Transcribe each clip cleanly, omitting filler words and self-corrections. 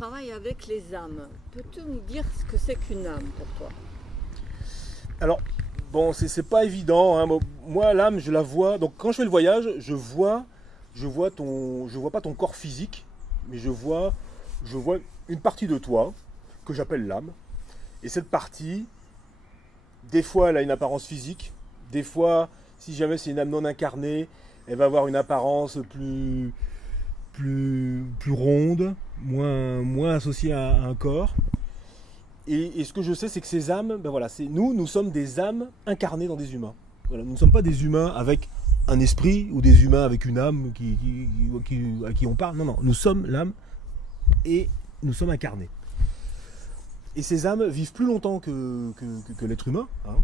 travailles avec les âmes. Peux-tu nous dire ce que c'est qu'une âme pour toi? Alors, bon, c'est pas évident, hein. Moi, l'âme, je la vois. Donc, quand je fais le voyage, je vois pas ton corps physique, mais je vois une partie de toi que j'appelle l'âme. Et cette partie, des fois, elle a une apparence physique. Des fois, si jamais c'est une âme non incarnée, elle va avoir une apparence plus ronde, moins associée à un corps. Et ce que je sais, c'est que ces âmes, ben voilà, nous sommes des âmes incarnées dans des humains. Voilà, nous ne sommes pas des humains avec un esprit ou des humains avec une âme à qui on parle. Non, non, nous sommes l'âme et nous sommes incarnés. Et ces âmes vivent plus longtemps que l'être humain. Hein.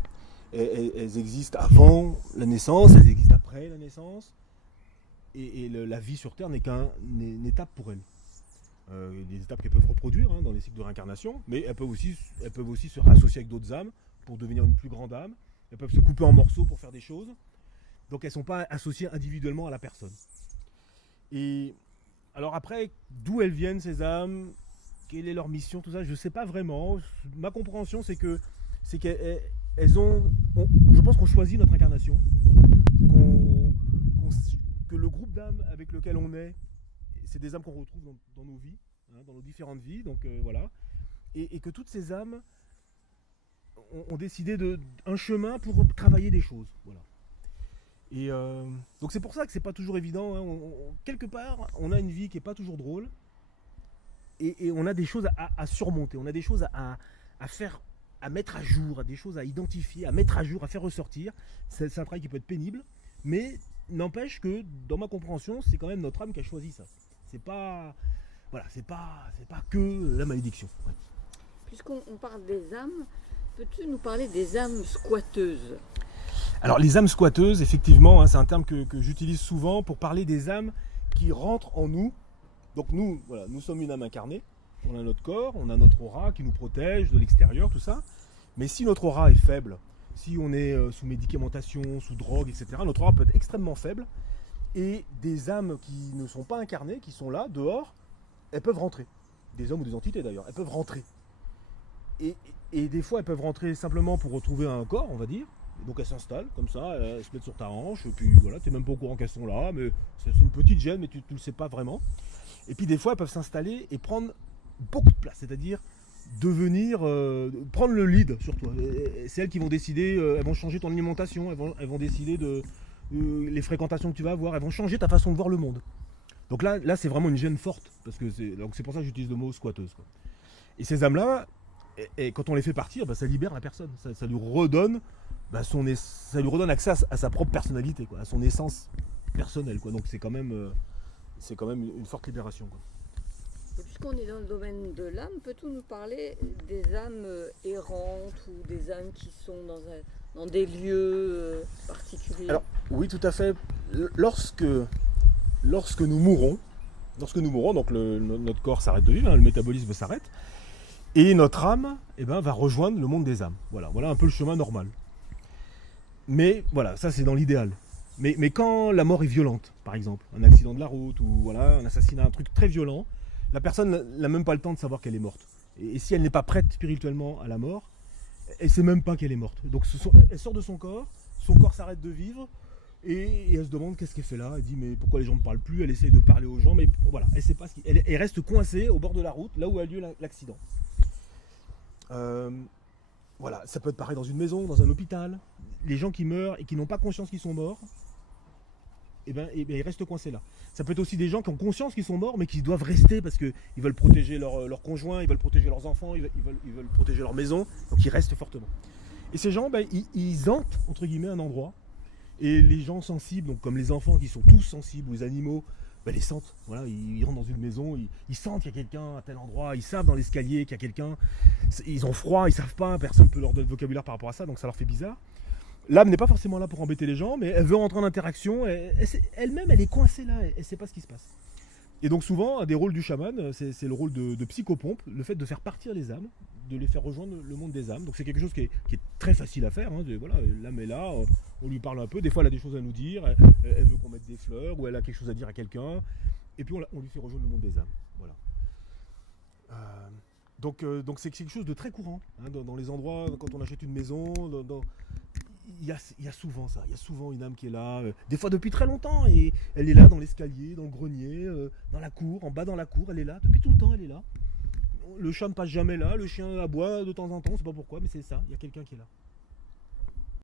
Elles existent avant la naissance, elles existent après la naissance. Et la vie sur Terre n'est qu'une étape pour elles. Des étapes qu'elles peuvent reproduire dans les cycles de réincarnation, mais elles peuvent aussi se rassocier avec d'autres âmes pour devenir une plus grande âme. Elles peuvent se couper en morceaux pour faire des choses. Donc elles ne sont pas associées individuellement à la personne. Et alors après, d'où elles viennent ces âmes, quelle est leur mission, tout ça, je ne sais pas vraiment. Ma compréhension, c'est qu'elles ont, je pense qu'on choisit notre incarnation, que le groupe d'âmes avec lequel on est, c'est des âmes qu'on retrouve dans nos vies, dans nos différentes vies, donc voilà, et que toutes ces âmes ont décidé un chemin pour travailler des choses, voilà. Et donc c'est pour ça que c'est pas toujours évident. Quelque part, on a une vie qui est pas toujours drôle, et on a des choses à surmonter, on a des choses à faire, à mettre à jour, des choses à identifier, à mettre à jour, à faire ressortir. C'est un travail qui peut être pénible, mais n'empêche que dans ma compréhension, c'est quand même notre âme qui a choisi ça. C'est pas que la malédiction. Ouais. Puisqu'on parle des âmes, peux-tu nous parler des âmes squatteuses? Alors les âmes squatteuses, effectivement, c'est un terme que j'utilise souvent pour parler des âmes qui rentrent en nous. Donc nous, voilà, nous sommes une âme incarnée, on a notre corps, on a notre aura qui nous protège de l'extérieur, tout ça. Mais si notre aura est faible, si on est sous médicamentation, sous drogue, etc., notre aura peut être extrêmement faible. Et des âmes qui ne sont pas incarnées, qui sont là, dehors, elles peuvent rentrer. Des hommes ou des entités d'ailleurs, elles peuvent rentrer. Et des fois, elles peuvent rentrer simplement pour retrouver un corps, on va dire. Donc elles s'installent comme ça, elles se mettent sur ta hanche, et puis voilà, tu n'es même pas au courant qu'elles sont là, mais c'est une petite gêne, mais tu ne le sais pas vraiment. Et puis des fois, elles peuvent s'installer et prendre beaucoup de place, c'est-à-dire devenir, prendre le lead sur toi. C'est elles qui vont décider, elles vont changer ton alimentation, elles vont décider les fréquentations que tu vas avoir, elles vont changer ta façon de voir le monde. Donc là c'est vraiment une gêne forte, parce que c'est pour ça que j'utilise le mot squatteuse, quoi. Et ces âmes-là, et quand on les fait partir, ça libère la personne, ça lui redonne, ça lui redonne accès à sa propre personnalité, quoi, à son essence personnelle, quoi. Donc c'est quand même une forte libération, quoi. Et puisqu'on est dans le domaine de l'âme, peux-tu nous parler des âmes errantes ou des âmes qui sont dans des lieux particuliers? Alors oui, tout à fait. Lorsque nous mourons, donc notre corps s'arrête de vivre, le métabolisme s'arrête, et notre âme va rejoindre le monde des âmes. Voilà un peu le chemin normal. Mais voilà, ça c'est dans l'idéal. Mais quand la mort est violente, par exemple, un accident de la route ou voilà, un assassinat, un truc très violent, la personne n'a même pas le temps de savoir qu'elle est morte. Et si elle n'est pas prête spirituellement à la mort, elle ne sait même pas qu'elle est morte. Donc elle sort de son corps s'arrête de vivre, et elle se demande qu'est-ce qu'elle fait là. Elle dit mais pourquoi les gens ne parlent plus. Elle essaye de parler aux gens, mais voilà, elle sait pas elle reste coincée au bord de la route, là où a lieu l'accident. Voilà, ça peut être pareil dans une maison, dans un hôpital. Les gens qui meurent et qui n'ont pas conscience qu'ils sont morts, ils restent coincés là. Ça peut être aussi des gens qui ont conscience qu'ils sont morts, mais qui doivent rester parce qu'ils veulent protéger leur conjoint, ils veulent protéger leurs enfants, ils veulent protéger leur maison, donc ils restent fortement. Et ces gens, ils hantent, entre guillemets, un endroit, et les gens sensibles, donc comme les enfants qui sont tous sensibles, ou les animaux, les sentent. Voilà, ils rentrent dans une maison, ils sentent qu'il y a quelqu'un à tel endroit, ils savent dans l'escalier qu'il y a quelqu'un, ils ont froid, ils savent pas, personne ne peut leur donner de vocabulaire par rapport à ça, donc ça leur fait bizarre. L'âme n'est pas forcément là pour embêter les gens, mais elle veut rentrer en interaction, elle-même elle est coincée là, elle ne sait pas ce qui se passe. Et donc souvent, un des rôles du chaman, c'est le rôle de psychopompe, le fait de faire partir les âmes, de les faire rejoindre le monde des âmes. Donc c'est quelque chose qui est très facile à faire, voilà, l'âme est là, on lui parle un peu, des fois elle a des choses à nous dire, elle veut qu'on mette des fleurs, ou elle a quelque chose à dire à quelqu'un, et puis on lui fait rejoindre le monde des âmes. Voilà. Donc c'est quelque chose de très courant hein, dans les endroits, quand on achète une maison, il y a souvent ça, il y a souvent une âme qui est là, des fois depuis très longtemps, et elle est là dans l'escalier, dans le grenier, dans la cour, en bas dans la cour, elle est là, depuis tout le temps elle est là. Le chat ne passe jamais là, le chien aboie de temps en temps, on ne sait pas pourquoi, mais c'est ça, il y a quelqu'un qui est là.